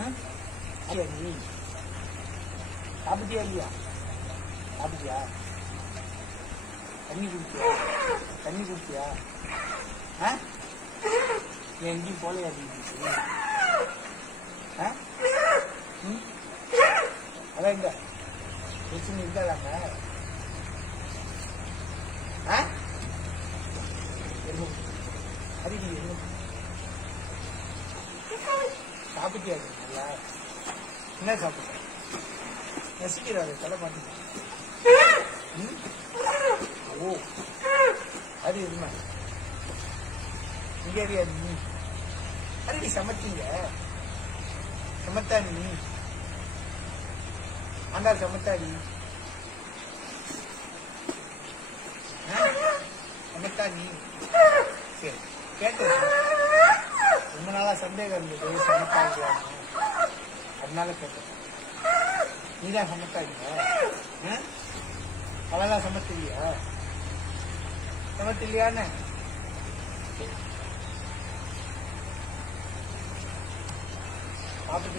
நீ சாப்பிட்டியா இல்லையா? சாப்பிட்டியா? தண்ணி குடிச்சியா? தண்ணி குடிச்சியா? எங்கேயும் போலையா? அதான் இந்த பிரச்சனை இருக்காதாங்க. அறிவி சாப்பிட்டியா? நல்லா என்ன சாப்பிட்ட? ரசிக்கிறாரு தலை மாட்டேங்க. ஓ அது இருந்தா இங்கே நீ அருவி சமைச்சீங்க. சமத்தா நீ ஆண்டாள் சமத்தாடி சமத்தா நீ. சரி கேட்டது ரொம்ப நாளா சந்தேகம் இருந்தது சமத்தாங்க, அதனால கேட்டேன். நீதான் சமத்தாங்க. அவெல்லாம் சமத்தில்லையா? சமத்தில்லையான்னு சாப்பிட்டு